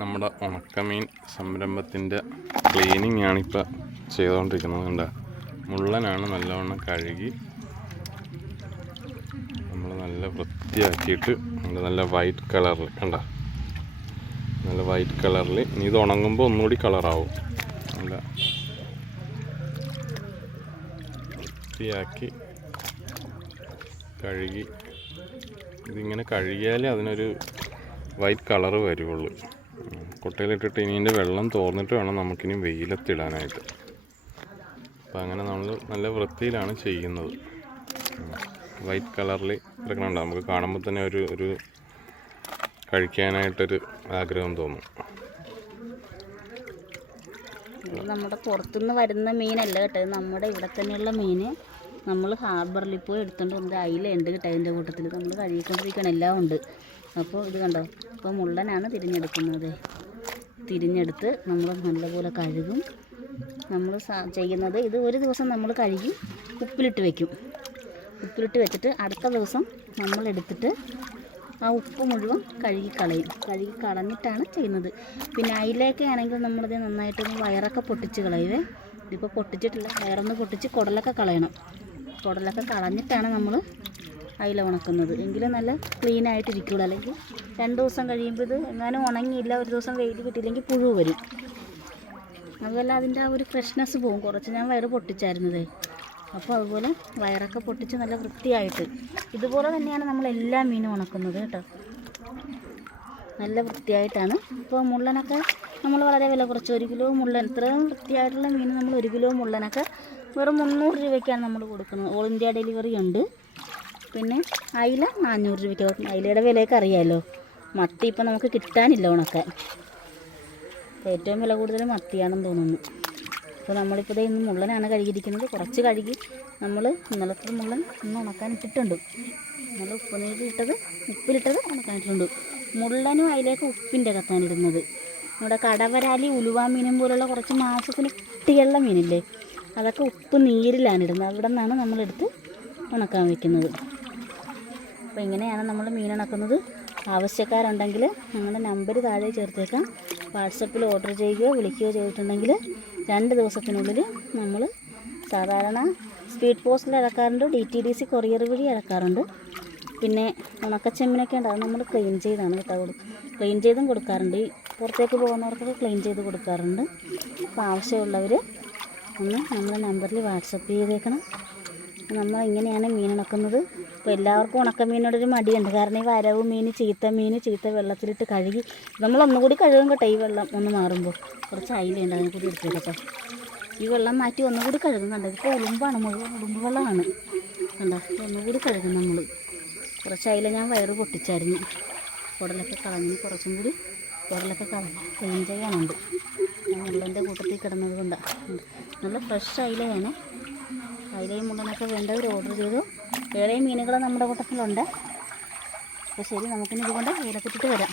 നമ്മുടെ ഉണക്കമീൻ സംരംഭത്തിന്റെ ക്ലീനിങ് ആണ് ഇപ്പോൾ ചെയ്തുകൊണ്ടിരിക്കുന്നത് കണ്ട? മുള്ളനാണ് നല്ലവണ്ണം കഴുകി നമ്മൾ നല്ല വൃത്തിയാക്കിയിട്ട് നല്ല വൈറ്റ് കളറിൽ കണ്ട? നല്ല വൈറ്റ് കളറിൽ ഇനി ഇത് ഉണങ്ങുമ്പോൾ ഒന്നുകൂടി കളറാവും. നല്ല വൃത്തിയാക്കി കഴുകി. ഇതിങ്ങനെ കഴുകിയാലേ അതിനൊരു വൈറ്റ് കളറ് വരുള്ളൂ. കുട്ടയിലിട്ടിട്ട് ഇനി ഇതിന്റെ വെള്ളം തോർന്നിട്ട് വേണം നമുക്കിനി വെയിലത്തിടാനായിട്ട്. അപ്പോൾ അങ്ങനെ നമ്മൾ നല്ല വൃത്തിയിലാണ് ചെയ്യുന്നത്. വൈറ്റ് കളറിൽ ഇറക്കണുണ്ട്. നമുക്ക് കാണുമ്പോൾ തന്നെ ഒരു ഒരു കഴിക്കാനായിട്ടൊരു ആഗ്രഹം തോന്നും. നമ്മുടെ പുറത്തുനിന്ന് വരുന്ന മീനല്ല കേട്ടോ. നമ്മുടെ ഇവിടെ തന്നെയുള്ള മീൻ. നമ്മൾ ഹാർബറിൽ പോയി എടുത്തുകൊണ്ട് വന്നത് അയിലുണ്ട് കേട്ടോ അതിന്റെ കൂട്ടത്തിൽ. നമ്മൾ കഴുകിക്കൊണ്ടിരിക്കണം എല്ലാം ഉണ്ട്. അപ്പോൾ ഇത് കണ്ടോ? ഇപ്പോൾ മുള്ളനാണ് തിരിഞ്ഞെടുക്കുന്നത്. തിരിഞ്ഞെടുത്ത് നമ്മൾ നല്ലപോലെ കഴുകും. നമ്മൾ ചെയ്യുന്നത് ഇത് ഒരു ദിവസം നമ്മൾ കഴുകി ഉപ്പിലിട്ട് വെക്കും. ഉപ്പിലിട്ട് വെച്ചിട്ട് അടുത്ത ദിവസം നമ്മൾ എടുത്തിട്ട് ആ ഉപ്പ് മുഴുവൻ കഴുകി കളയും. കഴുകി കളഞ്ഞിട്ടാണ് ചെയ്യുന്നത്. പിന്നെ അയിലേക്ക് ആണെങ്കിൽ നമ്മളിത് നന്നായിട്ടൊന്ന് വയറൊക്കെ പൊട്ടിച്ച് കളയുവേ. ഇതിപ്പോൾ പൊട്ടിച്ചിട്ടില്ല. വയറൊന്ന് പൊട്ടിച്ച് കുടലൊക്കെ കളയണം. കുടലൊക്കെ കളഞ്ഞിട്ടാണ് നമ്മൾ അയില ഉണക്കുന്നത്. എങ്കിലും നല്ല ക്ലീൻ ആയിട്ടിരിക്കുള്ളൂ. അല്ലെങ്കിൽ രണ്ട് ദിവസം കഴിയുമ്പോൾ ഇത് എങ്ങാനും ഉണങ്ങിയില്ല ഒരു ദിവസം വെയിൽ കിട്ടിയില്ലെങ്കിൽ പുഴു വരും. അതുപോലെ അതിന്റെ ആ ഒരു ഫ്രഷ്നെസ് പോകും കുറച്ച് ഞാൻ വയറ് പൊട്ടിച്ചായിരുന്നത്. അപ്പോൾ അതുപോലെ വയറൊക്കെ പൊട്ടിച്ച് നല്ല വൃത്തിയായിട്ട്. ഇതുപോലെ തന്നെയാണ് നമ്മൾ എല്ലാ മീനും ഉണക്കുന്നത് കേട്ടോ. നല്ല വൃത്തിയായിട്ടാണ്. ഇപ്പോൾ മുള്ളനൊക്കെ നമ്മൾ വളരെ വില കുറച്ച്. ഒരു കിലോ മുള്ളൻ ഇത്രയും വൃത്തിയായിട്ടുള്ള മീൻ നമ്മൾ ഒരു കിലോ മുള്ളനൊക്കെ വെറും മുന്നൂറ് രൂപയ്ക്കാണ് നമ്മൾ കൊടുക്കുന്നത്. ഓൾ ഇന്ത്യ ഡെലിവറി ഉണ്ട്. പിന്നെ അയില നാനൂറ് രൂപയ്ക്ക് അയിലയുടെ വിലയൊക്കെ അറിയാമല്ലോ മത്തി ഇപ്പം നമുക്ക് കിട്ടാനില്ല ഉണക്കാൻ. ഏറ്റവും വില കൂടുതൽ മത്തിയാണെന്ന് തോന്നുന്നു. അപ്പോൾ നമ്മളിപ്പോൾ ഇന്ന് മുള്ളനാണ് കഴുകിയിരിക്കുന്നത്. കുറച്ച് കഴുകി നമ്മൾ ഇന്നലത്തെ മുള്ളൻ ഇന്ന് ഉണക്കാൻ ഇട്ടിട്ടുണ്ട്. നമ്മൾ ഉപ്പുനീര് ഇട്ടത് ഉപ്പിലിട്ടത് ഉണക്കാനിട്ടുണ്ട് മുള്ളനും അതിലേക്ക് ഉപ്പിന്റെ കത്താനിടുന്നത് നമ്മുടെ കടവരാലി ഉലുവ മീനും പോലുള്ള കുറച്ച് മാസത്തിന് കുട്ടികളുടെ മീനില്ലേ അതൊക്കെ ഉപ്പ് നീരിലാണ് ഇടുന്നത്. അവിടെ നിന്നാണ് നമ്മളെടുത്ത് ഉണക്കാൻ വെക്കുന്നത് അപ്പോൾ ഇങ്ങനെയാണ് നമ്മൾ മീൻ ഉണക്കുന്നത് ആവശ്യക്കാരുണ്ടെങ്കിൽ ഞങ്ങളുടെ നമ്പർ താഴെ ചേർത്തേക്കാം. വാട്സപ്പിൽ ഓർഡർ ചെയ്യുകയോ വിളിക്കുകയോ ചെയ്തിട്ടുണ്ടെങ്കിൽ രണ്ട് ദിവസത്തിനുള്ളിൽ നമ്മൾ സാധാരണ സ്പീഡ് പോസ്റ്റിൽ ഇറക്കാറുണ്ട് D T D C courier വഴി ഇറക്കാറുണ്ട് പിന്നെ ഉണക്കച്ചെമ്മിനൊക്കെ ഉണ്ട് അത് നമ്മൾ ക്ലീൻ ചെയ്താണ് കേട്ടോ കൊടു ക്ലീൻ ചെയ്തും കൊടുക്കാറുണ്ട്. ഈ പുറത്തേക്ക് പോകുന്നവർക്കൊക്കെ ക്ലീൻ ചെയ്ത് കൊടുക്കാറുണ്ട്. അപ്പോൾ ആവശ്യമുള്ളവർ ഒന്ന് നമ്മുടെ നമ്പറിൽ വാട്സപ്പ് ചെയ്തേക്കണം. നമ്മൾ ഇങ്ങനെയാണ് മീൻ ഉണക്കുന്നത് ഇപ്പോൾ എല്ലാവർക്കും ഉണക്കമീനോടൊരു മടിയുണ്ട്. കാരണം ഈ വരവ് മീൻ ചീത്ത മീൻ ചീത്ത വെള്ളത്തിലിട്ട് കഴുകി നമ്മൾ ഒന്നുകൂടി കഴുകും കേട്ടോ ഈ വെള്ളം ഒന്ന് മാറുമ്പോൾ. കുറച്ച് അയിലുണ്ട് അതിനെ കൂടി എടുത്തു കേട്ടോ. ഈ വെള്ളം മാറ്റി ഒന്നുകൂടി കഴുകുന്നുണ്ട്. ഇപ്പോൾ ഉളുമ്പാണ് മുഴുവൻ ഉളുമ്പ് വെള്ളമാണ്. കണ്ടോ? ഒന്നുകൂടി കഴുകും നമ്മൾ കുറച്ച് അയില ഞാൻ വയറ് പൊട്ടിച്ചായിരുന്നു. കുടലൊക്കെ കളഞ്ഞ് കുറച്ചും കൂടി കുടലൊക്കെ കളഞ്ഞ് ക്ലീൻ ചെയ്യാനുണ്ട് ഞാൻ മുള്ളന്റെ കൂട്ടത്തിൽ കിടന്നത് കൊണ്ടാണ് നല്ല ഫ്രഷ് അയിലയാണ്. അയിലയും മുള്ളനൊക്കെ വേണ്ടവർ ഓർഡർ ചെയ്തു. വേറെയും മീനുകൾ നമ്മുടെ കൂട്ടത്തിലുണ്ട്. അപ്പോൾ ശരി നമുക്കിനി ഇതുകൊണ്ട് വെയിലത്തിട്ടിട്ട് വരാം.